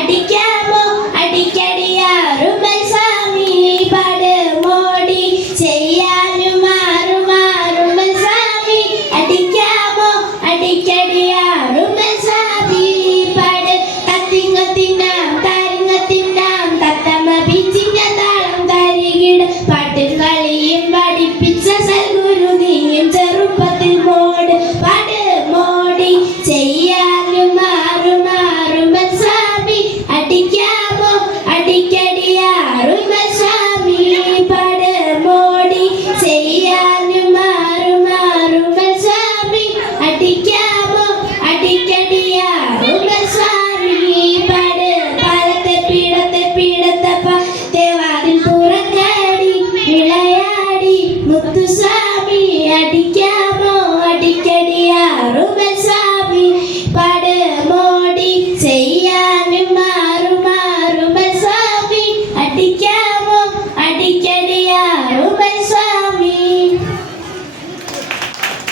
അടിക്കാമോ അടിക്കടിയാറുമൽ സ്വാമി പാട് മോടി ചെയ്യാനും മാറുമാറുമൽ സ്വാമി അടിക്കാമോ അടിക്കടിയാറുമൽ സ്വാമി പാട് കത്തിങ്ങ തിന്ന